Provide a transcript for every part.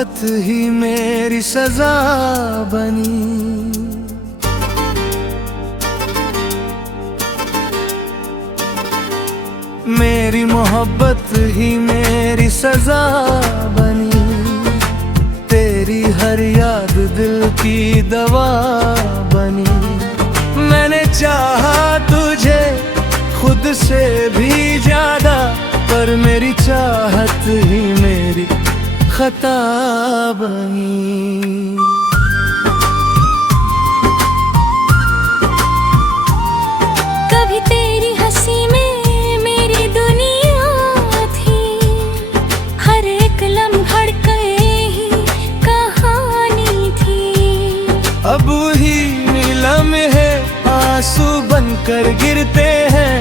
मोहब्बत ही मेरी सजा बनी। मेरी मोहब्बत ही मेरी सजा बनी। तेरी हर याद दिल की दवा बनी। मैंने चाहा तुझे खुद से भी ज्यादा, पर मेरी चाहत ही मेरी खता बनी। कभी तेरी हंसी में मेरी दुनिया थी, हर एक लम्हा ही कहानी थी। अब वही लम्हे आंसू बनकर गिरते हैं,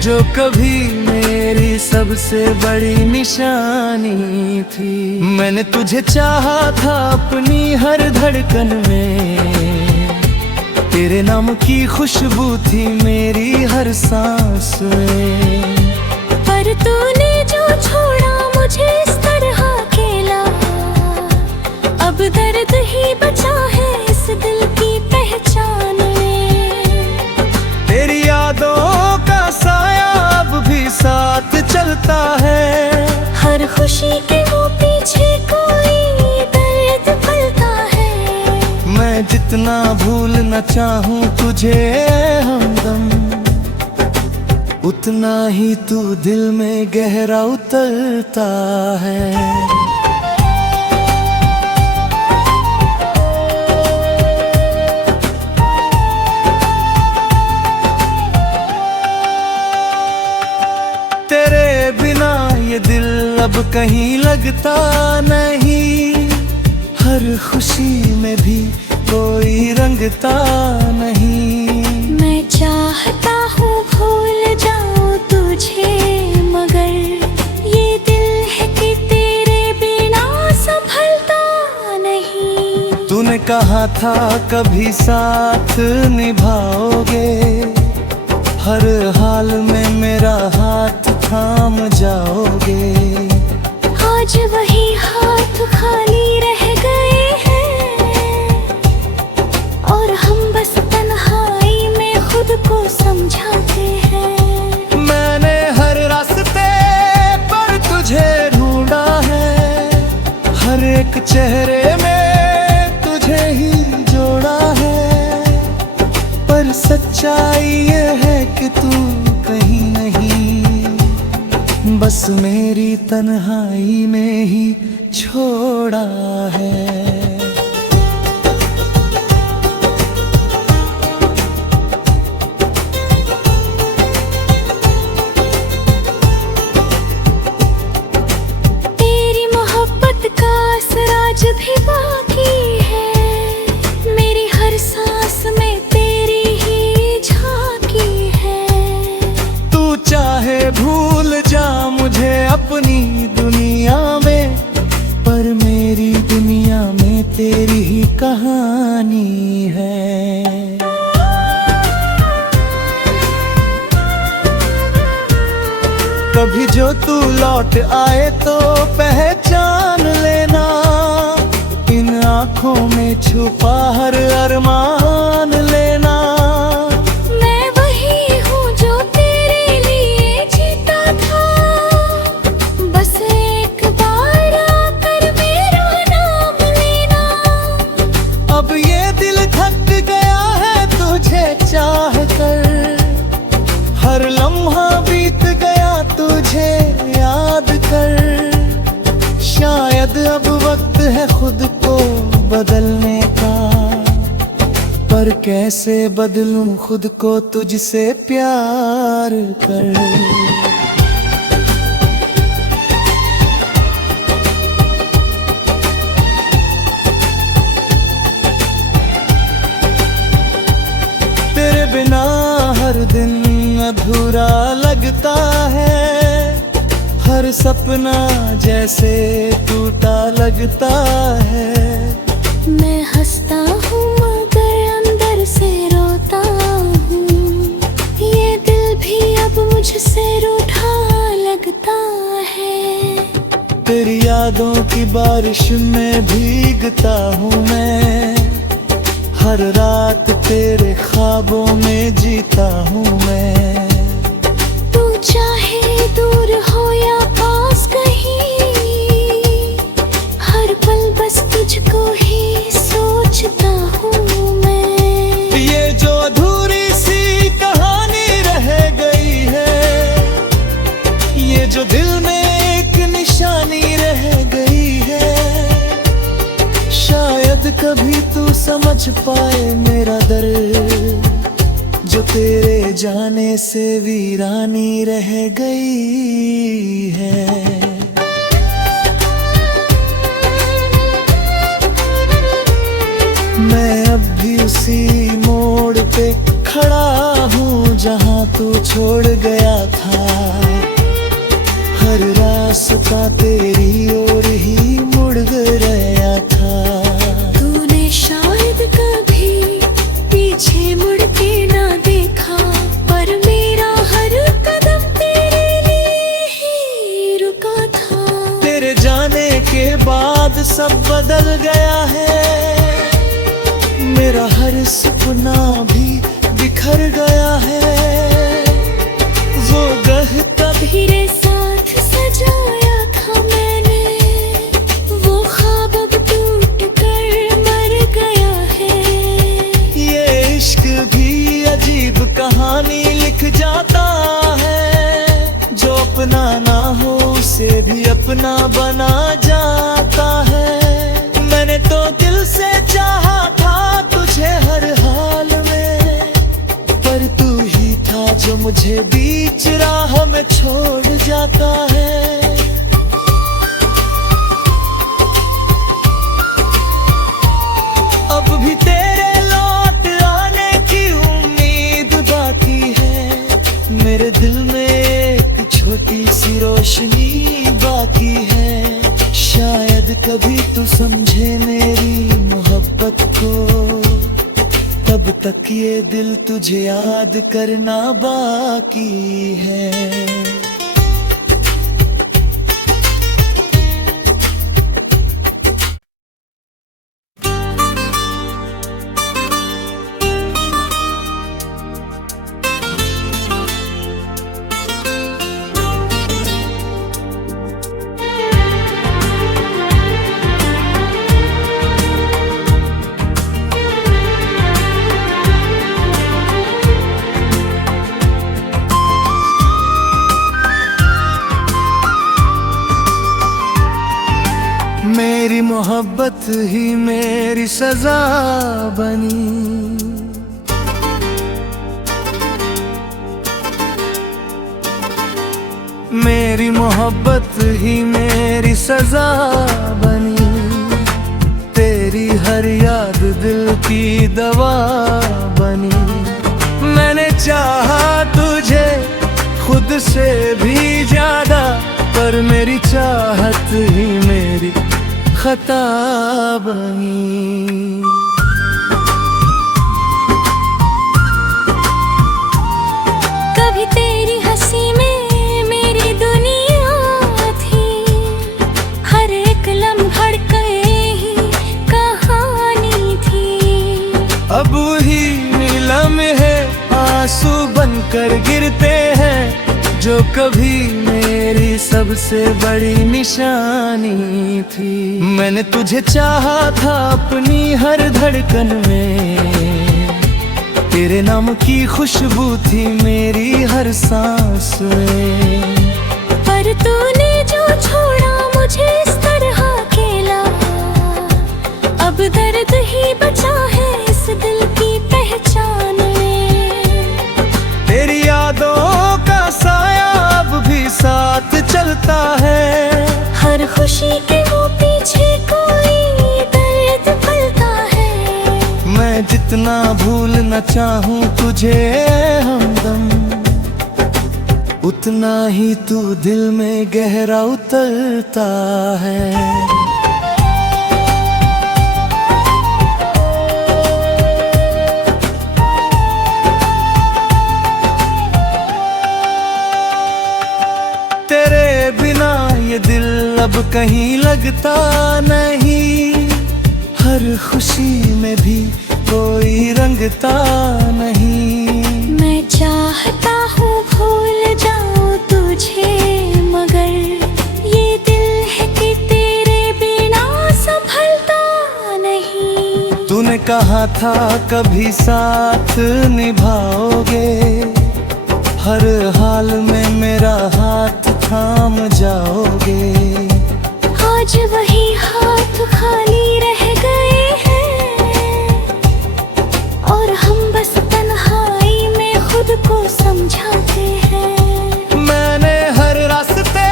जो कभी मेरी सबसे बड़ी निशानी थी। मैंने तुझे चाहा था अपनी हर धड़कन में, तेरे नाम की खुशबू थी मेरी हर सांस में। पर तूने जो छोड़ा मुझे इस तरह अकेला, अब दर्द ही बचा है इस दिल की पहचान में। तेरी यादों का साया अब भी साथ चलता है, हर खुशी के वो पीछे कोई दर्द पलता है। मैं जितना भूलना चाहूं तुझे हमदम, उतना ही तू दिल में गहरा उतरता है। तेरे बिना ये दिल अब कहीं लगता नहीं, हर खुशी में भी कोई रंगता नहीं। मैं चाहता हूँ भूल जाऊँ तुझे, मगर ये दिल है कि तेरे बिना संभलता नहीं। तूने कहा था कभी साथ निभाओगे, हर हाल में मेरा हाथ थाम जाओगे। आज वही हाथ खाली रह गए हैं, और हम बस तन्हाई में खुद को समझाते हैं। मैंने हर रास्ते पर तुझे ढूंढा है, हर एक चेहरे में तुझे ही जोड़ा है। पर सच्चाई ये है कि तू कहीं नहीं, बस मेरी तन्हाई में ही छोड़ा है। तेरी मोहब्बत का असराज भी बाकी है, मेरी हर सांस में तेरी ही झांकी है। तू चाहे भूल जा मुझे अपनी दुनिया में, पर मेरी दुनिया में तेरी ही कहानी है। कभी जो तू लौट आए तो पहचान लेना, इन आँखों में छुपा हर अरमान लेना। मैं वही हूँ जो तेरे लिए जीता था, बस एक बार आकर मेरा नाम लेना। अब ये दिल थक गया है तुझे चाह कर, हर लम्हा बीत गया तुझे याद कर। शायद अब वक्त है खुद को बदलने का, पर कैसे बदलूं खुद को तुझसे प्यार कर। तेरे बिना हर दिन अधूरा लगता है, हर सपना जैसे टूटा लगता है। मैं हंसता हूँ मगर अंदर से रोता हूँ, ये दिल भी अब मुझसे रूठा लगता है। तेरी याद यादों की बारिश में भीगता हूँ मैं, हर रात तेरे ख्वाबों में जीता हूँ मैं। तू चाहे दूर हो या पास कहीं, हर पल बस तुझको ही सोचता हूँ मैं। ये जो अधूरी सी कहानी रह गई है, ये जो दिल में एक निशानी रह गई है, शायद कभी तू समझ पाए मेरा दर्द, जो तेरे जाने से वीरानी रह गई है। मैं अब भी उसी मोड़ पे खड़ा हूँ जहाँ तू छोड़ गया था, हर रास्ता तेरी ओर ही मुड़ गया था। तूने शायद कभी पीछे मुड़ के ना देखा, पर मेरा हर कदम तेरे लिए ही रुका था। तेरे जाने के बाद सब बदल गया है, मेरा हर सपना भी बिखर गया है। वो गह कभी रे साथ सजाया था मैंने, वो ख्वाब अब टूट कर मर गया है। ये इश्क भी अजीब कहानी लिख जाता है, जो अपना ना हो उसे भी अपना बना जाता है। मैंने तो दिल से चाहा था तुझे हर हाल में, पर तू ही था जो मुझे बीच राह में छोड़ जाता है। अब भी तेरे लौट आने की उम्मीद बाकी है, मेरे दिल में एक छोटी सी रोशनी बाकी है। शायद कभी तू समझे मेरी मोहब्बत को, तब तक ये दिल तुझे याद करना बाकी है। मेरी मोहब्बत ही मेरी सजा बनी, मेरी मोहब्बत ही मेरी सजा बनी। तेरी हर याद दिल की दवा बनी। मैंने चाहा तुझे खुद से भी ज्यादा, पर मेरी चाहत ही मेरी खता बनी। कभी तेरी हंसी में मेरी दुनिया थी, हर एक लम्हा ही कहानी थी। अब वही लम्हे आंसू बनकर गिरते हैं, जो कभी मेरी सबसे बड़ी निशानी थी। मैंने तुझे चाहा था अपनी हर धड़कन में, तेरे नाम की खुशबू थी मेरी हर सांस में। पर तूने जो छोड़ा मुझे इस तरह अकेला, अब दर्द ही बचा है इस दिल की पहचान में। तेरी यादों का साया अब भी साथ चलता है, हर खुशी के वो पीछे कोई दर्द पलता है। मैं जितना भूलना चाहूँ तुझे हमदम, उतना ही तू दिल में गहरा उतरता है। तेरे बिना ये दिल अब कहीं लगता नहीं, हर खुशी में भी कोई रंगता नहीं। मैं चाहता हूँ भूल जाऊँ तुझे, मगर ये दिल है कि तेरे बिना संभलता नहीं। तूने कहा था कभी साथ निभाओगे, हर हाल में मेरा हाथ थाम जाओगे। आज वही हाथ खाली रह गए हैं, और हम बस तन्हाई में खुद को समझाते हैं। मैंने हर रास्ते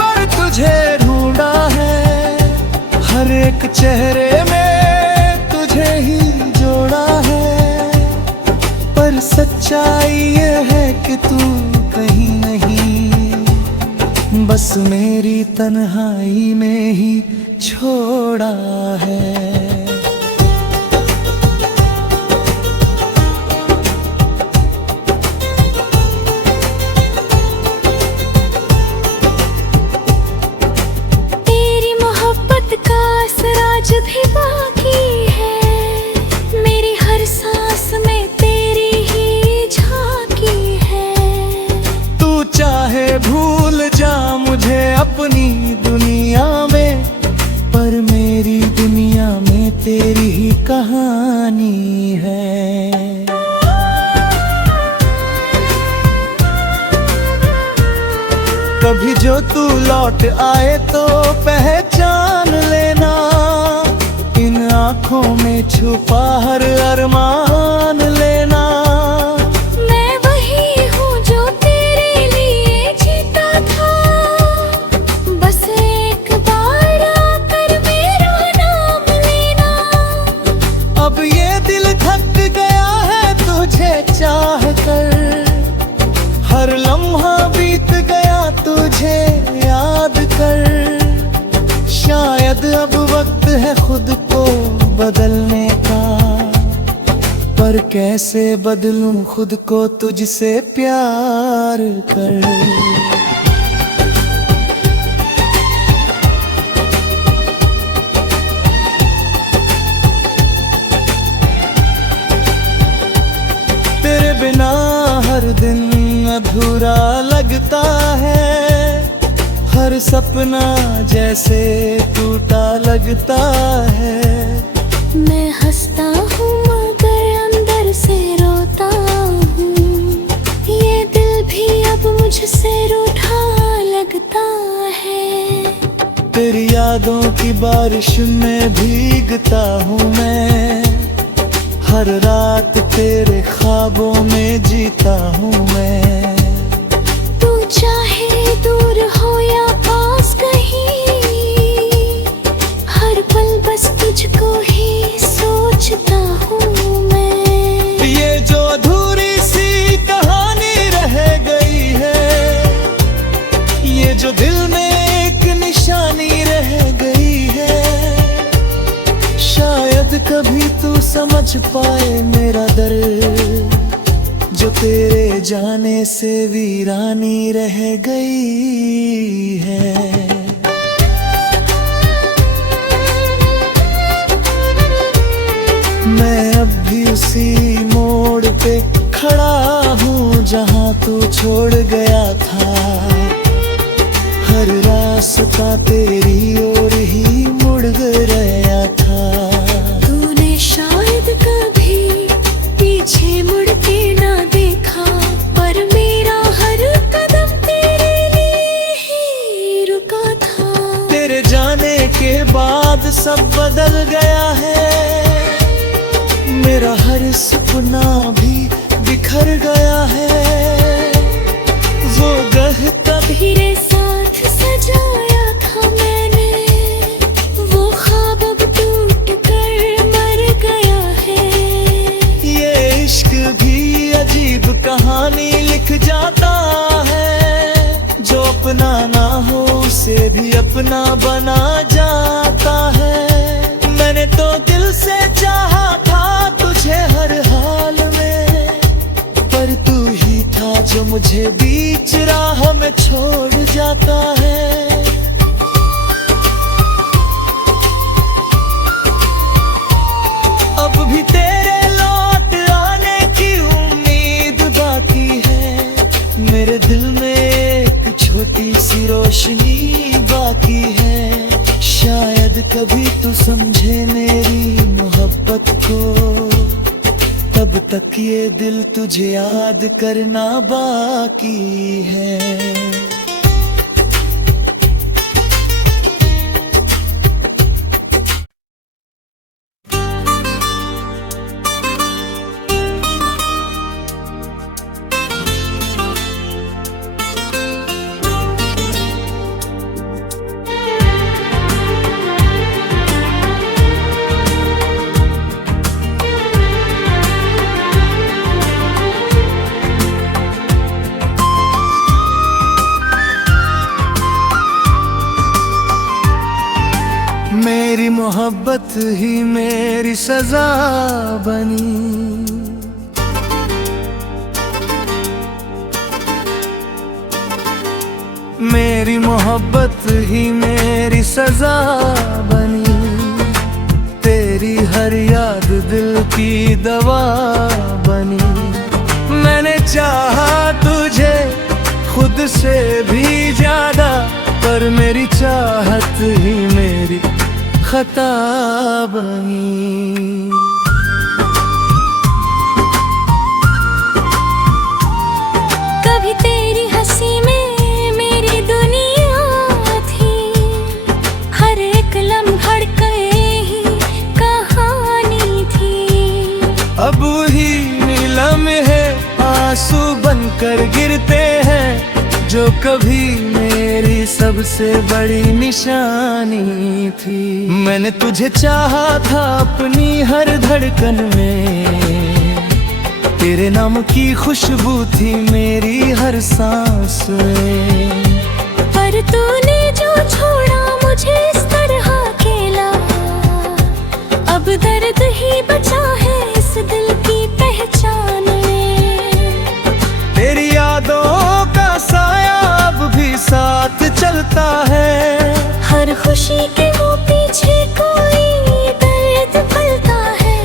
पर तुझे ढूंढा है, हर एक चेहरे में तुझे ही जोड़ा है, पर सच्चाई ये है कि तू कहीं नहीं, बस मेरी तन्हाई में ही छोड़ा है। तेरी मोहब्बत का असराज भी बाकी है, मेरी हर सांस में तेरी ही झांकी है। तू चाहे भूल जा मुझे अपनी दुनिया में, पर मेरी दुनिया में तेरी ही कहानी है। कभी जो तू लौट आए तो पहचान लेना, इन आँखों में छुपा हर अरमान लेना। मैं वही हूँ जो तेरे लिए जीता था, बस एक बार आकर मेरा नाम लेना। अब ये दिल थक गया है तुझे चाह कर, हर लम्हा बीत गया तुझे याद कर। शायद अब वक्त है खुद को बदलने का, पर कैसे बदलूं खुद को तुझसे प्यार कर। तेरे बिना हर दिन अधूरा लगता है, हर सपना जैसे टूटा लगता है। मैं हंसता हूँ मगर अंदर से रोता हूँ, ये दिल भी अब मुझसे रूठा लगता है। तेरी यादों की बारिश में भीगता हूँ मैं, हर रात तेरे ख्वाबों में जीता हूँ मैं। तू चाहे दूर हो या पास कहीं, हर पल बस तुझको ही सोचता हूँ मैं। ये जो अधूरी सी कहानी रह गई है, ये जो दिल में एक निशानी रह गई है, शायद कभी तू समझ पाए मेरा दर्द, जो तेरे जाने से वीरानी रह गई है। मैं अब भी उसी मोड़ पे खड़ा हूँ जहाँ तू छोड़ गया था, हर रास्ता तेरी ओर ही मुड़ गया था। तूने शायद कभी पीछे मुड़ के ना देखा, पर मेरा हर कदम तेरे लिए ही रुका था। तेरे जाने के बाद सब बदल गया है, मेरा हर सपना भी बिखर गया है। वो गह कभी रे साथ सजाया था मैंने, वो ख्वाब अब टूट कर मर गया है। ये इश्क भी अजीब कहानी लिख जाता है, जो अपना ना हो उसे भी अपना बना जाता है। मैंने तो दिल से चाहा था तुझे हर हाल में, पर तू ही था जो मुझे बीच राह में छोड़ जाता है। मोहब्बत को, तब तक ये दिल तुझे याद करना बाकी है। मेरी मोहब्बत ही मेरी सजा बनी, मेरी मोहब्बत ही मेरी सजा बनी। तेरी हर याद दिल की दवा बनी। मैंने चाहा तुझे खुद से भी ज्यादा, पर मेरी चाहत ही मेरी खता बनी। कभी तेरी हंसी में मेरी दुनिया थी, हर एक लम्हा ही कहानी थी। अब वही लम्हे आंसू बनकर गिरते हैं, जो कभी मेरी सबसे बड़ी निशानी थी। मैंने तुझे चाहा था अपनी हर धड़कन में, तेरे नाम की खुशबू थी मेरी हर सांस में। पर तूने जो छोड़ा मुझे इस तरह अकेला, अब दर्द ही बचा है इस दिल की पहचान में। तेरी यादों का साया अब भी साथ चलता है, हर खुशी के वो पीछे कोई दर्द पलता है।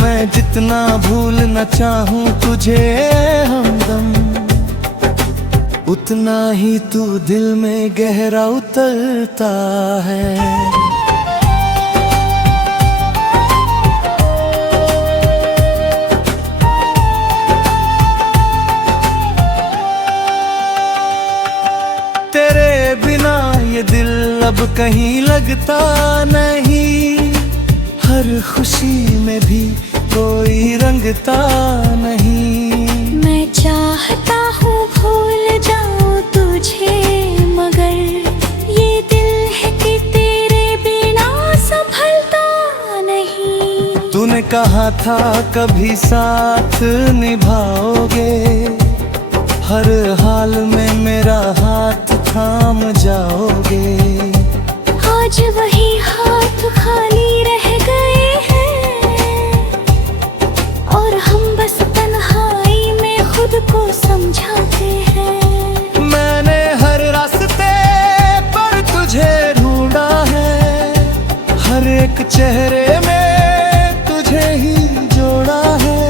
मैं जितना भूलना चाहूं तुझे हमदम, उतना ही तू दिल में गहरा उतरता है। तेरे बिना ये दिल अब कहीं लगता नहीं, हर खुशी में भी कोई रंगता नहीं। मैं चाहता हूँ भूल जाऊँ तुझे, मगर ये दिल है कि तेरे बिना संभलता नहीं। तूने कहा था कभी साथ निभाओगे, हर हाल में मेरा हाथ थाम जाओगे। आज वही हाथ खाली रह गए हैं, और हम बस तन्हाई में खुद को समझाते हैं। मैंने हर रास्ते पर तुझे ढूंढा है, हर एक चेहरे में तुझे ही जोड़ा है,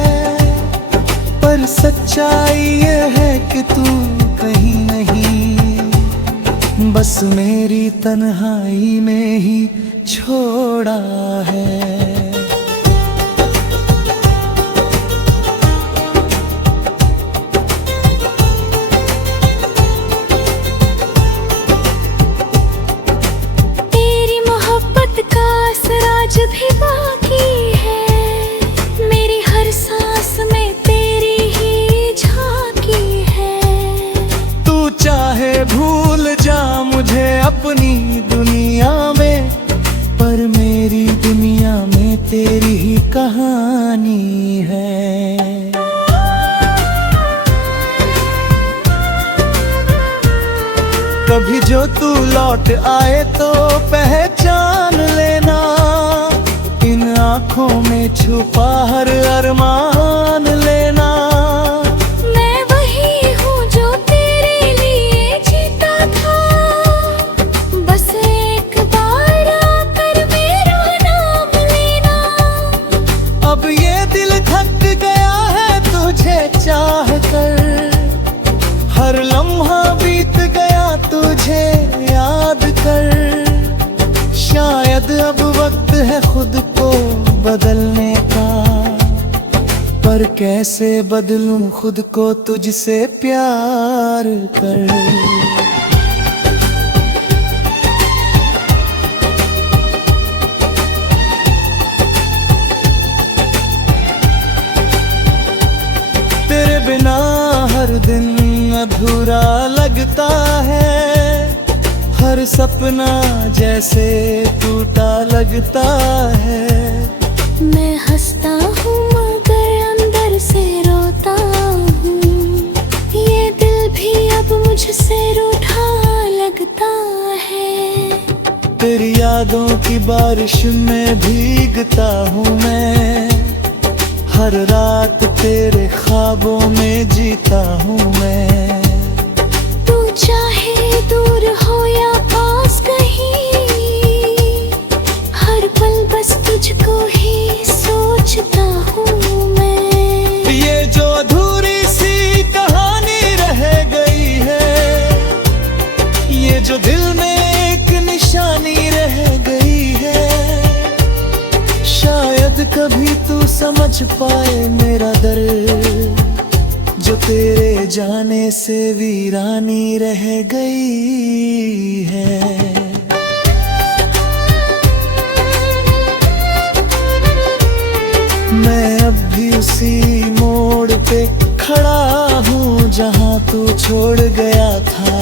पर सच्चाई ये है कि तू कहीं नहीं, बस मेरी तन्हाई में ही छोड़ा है। तेरी मोहब्बत का असराज भी बाकी है, मेरी हर सांस में तेरी ही झांकी है। तू चाहे भूल जा मुझे अपनी दुनिया में, पर मेरी दुनिया में तेरी ही कहानी है। कभी जो तू लौट आए तो पहचान लेना, इन आँखों में छुपा हर अरमान लेना। मैं वही हूँ जो तेरे लिए जीता था, बस एक बार आकर मेरा नाम लेना। अब ये दिल थक गया है तुझे चाह कर, हर लम्हा बीत गया तुझे याद कर। शायद अब वक्त है खुद को बदलने कैसे बदलूं खुद को तुझसे प्यार कर। तेरे बिना हर दिन अधूरा लगता है, हर सपना जैसे टूटा लगता है। मैं हंसता हूँ मगर अंदर से रोता हूँ, ये दिल भी अब मुझसे रूठा लगता है। तेरी यादों की बारिश में भीगता हूँ मैं, हर रात तेरे ख्वाबों में जीता हूँ मैं। तू चाहे दूर हो या पास कहीं, हर पल बस तुझको ही सोचता हूँ मैं। ये जो अधूरी सी कहानी रह गई है, ये जो दिल में एक निशानी रह गई है, शायद कभी तू समझ पाए मेरा दर्द, जो तेरे जाने से वीरानी रह गई है। मैं अब भी उसी मोड़ पे खड़ा हूँ जहाँ तू छोड़ गया था।